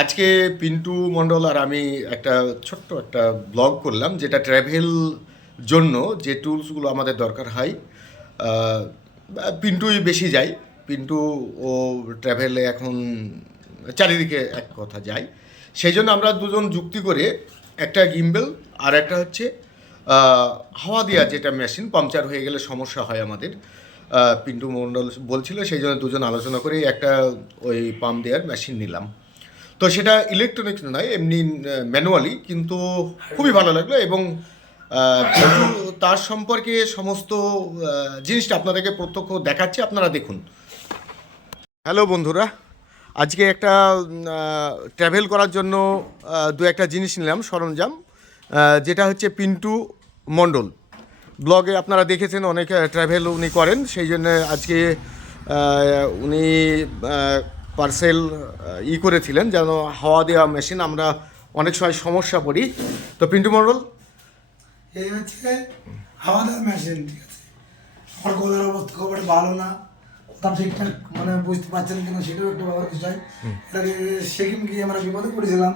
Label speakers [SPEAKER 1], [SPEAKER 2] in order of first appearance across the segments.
[SPEAKER 1] আজকে পিন্টু মণ্ডল আর আমি একটা ছোট্ট একটা ব্লগ করলাম, যেটা ট্র্যাভেল জন্য যে টুলসগুলো আমাদের দরকার হয়। পিন্টুই বেশি যায়, পিন্টু ও ট্র্যাভেলে এখন চারিদিকে এক কথা যায়। সেই জন্য আমরা দুজন যুক্তি করে একটা গিম্বেল আর একটা হচ্ছে হাওয়া দেওয়া যেটা মেশিন পাংচার হয়ে গেলে সমস্যা হয় আমাদের। পিন্টু মণ্ডল বলছিল, সেই জন্য দুজন আলোচনা করে একটা ওই পাম্প দেওয়ার মেশিন নিলাম। তো সেটা ইলেকট্রনিক্স নয়, এমনি ম্যানুয়ালি কিন্তু খুবই ভালো লাগল এবং তার সম্পর্কে সমস্ত জিনিসটা আপনাদেরকে প্রত্যক্ষ দেখাচ্ছে, আপনারা দেখুন। হ্যালো বন্ধুরা, আজকে একটা ট্রাভেল করার জন্য দু একটা জিনিস নিলাম, সরঞ্জাম যেটা হচ্ছে পিন্টু মণ্ডল। ব্লগে আপনারা দেখেছেন অনেক ট্রাভেল উনি করেন, সেই জন্য আজকে উনি পার্সেল ই করেছিলেন, যেন হাওয়া দেওয়া মেশিন আমরা অনেক সময় সমস্যা পড়ি। তো পিন্টু মণ্ডল?
[SPEAKER 2] এই হচ্ছে হাওয়া দেওয়ার মেশিন ঠিক আছে? আমার গলার অবস্থা খুব ভালো না, কথা ঠিকঠাক মানে বুঝতে পারছেন কিনা সেটাও একটা ব্যাপার বিষয়। এটাকে সেখানে গিয়ে আমরা বিপদে পড়েছিলাম।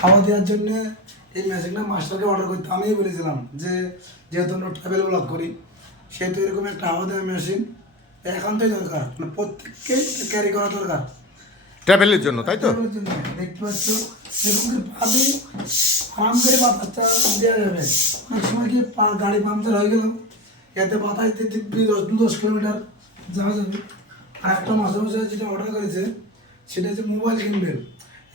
[SPEAKER 2] হাওয়া দেওয়ার জন্য এই মেশিনটা মাস্টারকে অর্ডার করতে, আমিই বলেছিলাম যে যেহেতু আমরা ট্রাভেল ব্লগ করি সেহেতু এরকম একটা হাওয়া দেওয়ার মেশিন একান্তই দরকার। মানে প্রত্যেককেই ক্যারি করা দরকার।
[SPEAKER 1] ট্রাভেলের জন্য তাই তো?
[SPEAKER 2] দেখতে পাচ্ছ এরকম করে পাবে? আরাম করে বাতাসটা দেওয়া যাবে। অনেক সময় কি গাড়ি পাংচার হয়ে গেল এতে বাতাস দিতে দিব্যি দশ দু দশ কিলোমিটার যাওয়া যাবে। আর একটা মাসে মাসে যেটা অর্ডার করেছে সেটা হচ্ছে মোবাইল কিনবেল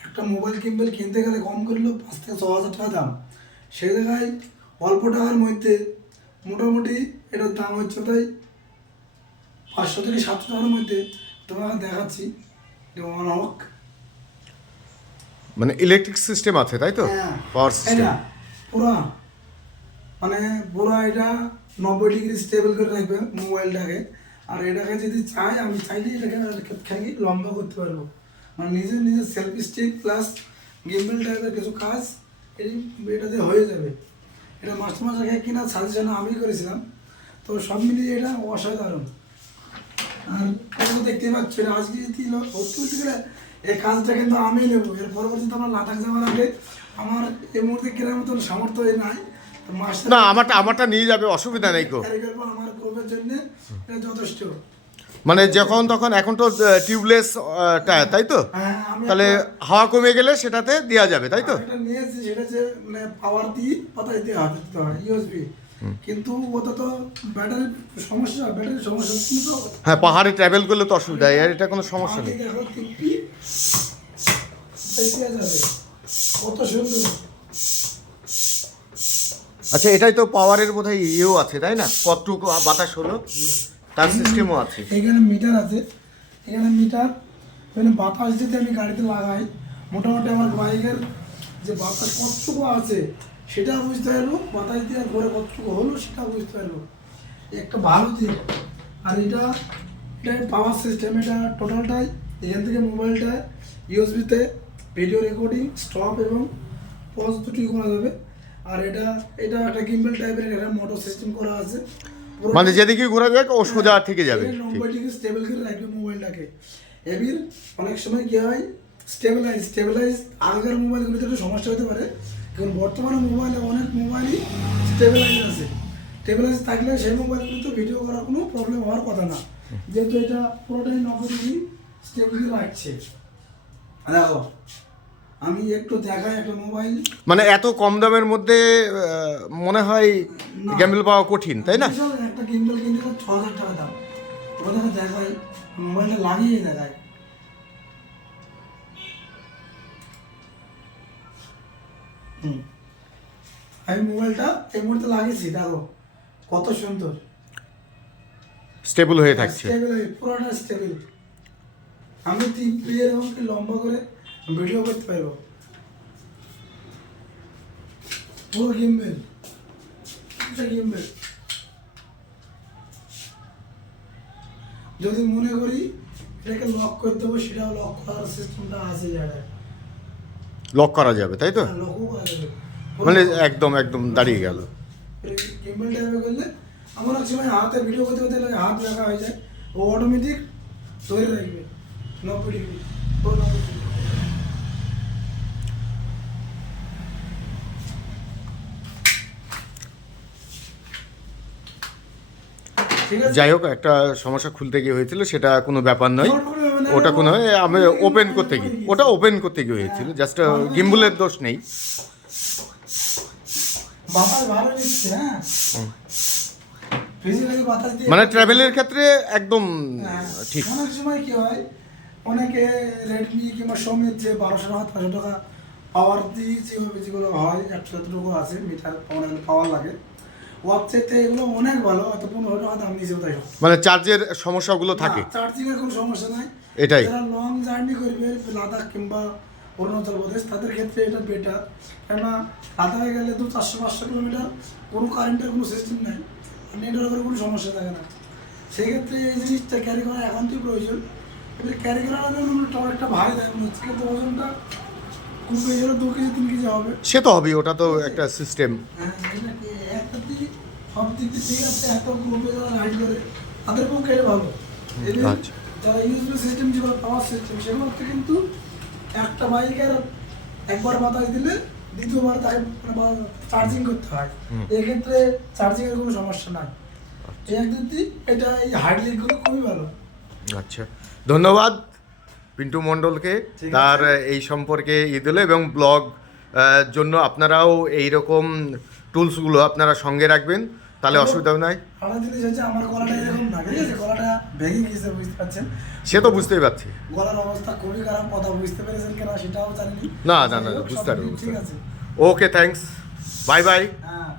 [SPEAKER 2] একটা মোবাইল কিনবেল কিনতে গেলে কম করলেও পাঁচ থেকে ছ হাজার টাকা দাম। সেই জায়গায় অল্প টাকার মধ্যে মোটামুটি এটার দাম হচ্ছে তাই পাঁচশো থেকে সাতশো টাকার মধ্যে তোমাকে দেখাচ্ছি অন হোক
[SPEAKER 1] মানে ইলেকট্রিক সিস্টেম আছে তাই তো?
[SPEAKER 2] হ্যাঁ,
[SPEAKER 1] পাওয়ার সিস্টেম
[SPEAKER 2] পুরা মানে পুরা এটা নব্বই ডিগ্রি স্টেবল করে রাখবে মোবাইলটাকে। আর এটাকে যদি চাই আমি চাইলে এটাকে খেয়ে লম্বা করতে পারব। মানে নিজের নিজের সেলফি স্টিক প্লাস গিম্বেল টাইপের কিছু কাজ এই এটাতে হয়ে যাবে। এটা মাস্টার মাস্টারকে কিনা সাজেশন আমি করেছিলাম। তো সব মিলিয়ে এটা অসাধারণ। আর এটা তো দেখতে পাচ্ছ এটা আজকে যদি গেলে এই কাজটা কিন্তু আমি নেব। এর পরবর্তীতে আমার লাদাখ যাওয়ার আগে আমার এই মুহূর্তে কেনার মতন সামর্থ্য নাই। তো
[SPEAKER 1] না আমারটা আমারটা নিয়ে যাবে অসুবিধা নেই
[SPEAKER 2] ক্যারি আমার গ্রুপের জন্য এটা যথেষ্ট।
[SPEAKER 1] মানে যখন তখন এখন তো টিউবলেস টায়ার তাই তো?
[SPEAKER 2] হ্যাঁ
[SPEAKER 1] তাহলে হাওয়া কমে গেলে সেটাতে দেওয়া যাবে তাই তো?
[SPEAKER 2] মানে পাওয়ার দিয়ে পাতায় দিয়ে হাতে ইউএসবি কিন্তু ওটা তো ব্যাটারির সমস্যা ব্যাটারির সমস্যা কিন্তু
[SPEAKER 1] হ্যাঁ পাহাড়ে ট্রাভেল করলে তো অসুবিধা হয় আর এটা কোনো সমস্যা নেই।
[SPEAKER 2] কত সুন্দর।
[SPEAKER 1] আচ্ছা এটাই তো পাওয়ারের বোধহয় ইয়েও আছে তাই না? কতটুকু বাতাস হলো? তার সিস্টেমও আছে।
[SPEAKER 2] এখানে মিটার আছে। এখানে মিটার এখানে বাতাস যদি আমি গাড়িতে লাগাই, মোটামুটি আমার বাইকের যে বাতাস কতটুকু আছে, সেটা বুঝতে পারব। বাতাস দিয়ে ঘরে কতটুকু হলো, সেটা বুঝতে পারব। একটা ভালো দিক। আর এটা এটা পাওয়ার সিস্টেম এটা টোটালটাই এখান থেকে মোবাইলটা ইউএসবিতে ভিডিও রেকর্ডিং স্টপ এবং পজ দুটি করা যাবে। আর এটা এটা একটা গিম্বেল টাইপের একটা মোটর সিস্টেম করা আছে।
[SPEAKER 1] মানে যেদিকে ঘোরা যাক ও সোজা থেকে যাবে ঠিক।
[SPEAKER 2] থেকে স্টেবল করে রাখবে মোবাইলটাকে। এবির অনেক সময় কি হয় স্টেবিলাইজ স্টেবিলাইজ আগেকার মোবাইলগুলোতে একটু সমস্যা হতে পারে। কারণ বর্তমানে মোবাইলে অনেক মোবাইলই স্টেবিলাইজ আছে। স্টেবিলাইজ থাকলে সেই মোবাইলগুলোতে ভিডিও করার কোনো প্রবলেম হওয়ার কথা না। যেহেতু এটা পুরোটাই নব্বই ডিগ্রি স্টেবল রাখছে। দেখো আমি একটু দেখাই একটা মোবাইল।
[SPEAKER 1] মানে এত কম দামের মধ্যে মনে হয়। গ্যাম্বেল পাওয়া কঠিন তাই না?
[SPEAKER 2] একটা কিনতে ছ হাজার টাকা দাম। ওটাকে দেখাই মোবাইলটা লাগিয়ে দেখায় হুম। আমি মোবাইলটা এই মুহূর্তে লাগিয়েছি দেখো কত সুন্দর।
[SPEAKER 1] স্টেবল হয়ে থাকছে।
[SPEAKER 2] স্টেবল পুরোটা স্টেবল। আমি তিন প্লেয়ার এরকম লম্বা করে ভিডিও করতে পারব? পুরো গিম্বেল। এটা গিম্বেল। যদি মনে করি এটাকে লক করতে হবে সেটাও লক করার সিস্টেমটা আছে জায়গায়।
[SPEAKER 1] লক করা যাবে তাই তো?
[SPEAKER 2] লকও করা যাবে।
[SPEAKER 1] মানে একদম একদম দাঁড়িয়ে গেল।
[SPEAKER 2] গিম্বেল টাইপে করলে আমার এক সময় হাতে ভিডিও করতে করতে লাগে হাত রাখা হয়ে যায় ও অটোমেটিক ধরে রাখবে। নব্বই ডিগ্রি পুরো নব্বই ডিগ্রি ঠিক আছে
[SPEAKER 1] যাই হোক একটা সমস্যা খুলতে গিয়ে হয়েছিল সেটা কোনো ব্যাপার নয়।
[SPEAKER 2] নেবেন,
[SPEAKER 1] ওটা কোনো আমি ওপেন করতে গিয়ে ওটা ওপেন করতে গিয়ে হয়েছিল জাস্ট গিম্বুলের দোষ নেই।
[SPEAKER 2] বাতাস ভালো নিচ্ছে হ্যাঁ?
[SPEAKER 1] মানে ট্রাভেলের ক্ষেত্রে একদম
[SPEAKER 2] হ্যাঁ,
[SPEAKER 1] ঠিক।
[SPEAKER 2] অনেক সময় কি হয় অনেকে রেডমি কিংবা সৌমির যে বারোশো টাকা টাকা পাওয়ার দিয়ে যেভাবে যেগুলো হয় একশো আছে মিটার অনেক পাওয়ার লাগে। ওয়ার চাইতে এগুলো অনেক ভালো হয়তো পনেরো টাকা দাম তাই
[SPEAKER 1] মানে চার্জের সমস্যাগুলো থাকে।
[SPEAKER 2] চার্জিং এর কোনো সমস্যা নাই।
[SPEAKER 1] এটাই।
[SPEAKER 2] যারা লং জার্নি করবে লাদাখ কিংবা অরুণাচল প্রদেশ তাদের ক্ষেত্রে এটা বেটার কেননা লাদাখে গেলে দু চারশো পাঁচশো কিলোমিটার কোনো কারেন্টের কোনো সিস্টেম নেই। আর নেটওয়ার্কের কোনো সমস্যা থাকে না। সেই ক্ষেত্রে এই জিনিসটা ক্যারি করা একান্তই প্রয়োজন। এবার ক্যারি করার জন্য অনেকটা ভারী দেয় মনে হচ্ছে। কিন্তু ওজনটা দু কেজি তিন কেজি হবে।
[SPEAKER 1] সে তো হবে ওটা তো একটা সিস্টেম
[SPEAKER 2] হ্যাঁ, এটা কি একটা দিক সব দিক দিয়ে ঠিক আছে এত গ্রুপে যারা রাইড করে তাদের পক্ষে এটা ভালো।
[SPEAKER 1] আচ্ছা।
[SPEAKER 2] যারা ইউজবি সিস্টেম যেগুলো পাওয়ার সিস্টেম কিন্তু একটা বাইকের একবার বাতাস দিলে দ্বিতীয়বার তাকে চার্জিং করতে হয়। এক্ষেত্রে চার্জিং এর কোনো সমস্যা নাই। এই একদিক এটা এই হার্ড খুবই ভালো।
[SPEAKER 1] আচ্ছা। ধন্যবাদ। পিন্টু মণ্ডলকে তার এই সম্পর্কে ই দিল এবং ব্লগ জন্য আপনারাও এই রকম টুলসগুলো আপনারা সঙ্গে রাখবেন তাহলে অসুবিধা নাই।
[SPEAKER 2] জিনিস হচ্ছে আমার গলাটা এরকম না ঠিক আছে? গলাটা ভেঙে গিয়েছে বুঝতে পারছেন?
[SPEAKER 1] সে তো বুঝতেই পারছি।
[SPEAKER 2] গলার অবস্থা খুবই খারাপ কথা বুঝতে পেরেছেন কিনা সেটাও জানি
[SPEAKER 1] না, না, না, বুঝতে পারব,
[SPEAKER 2] ঠিক আছে।
[SPEAKER 1] ওকে থ্যাংকস বাই বাই
[SPEAKER 2] হ্যাঁ।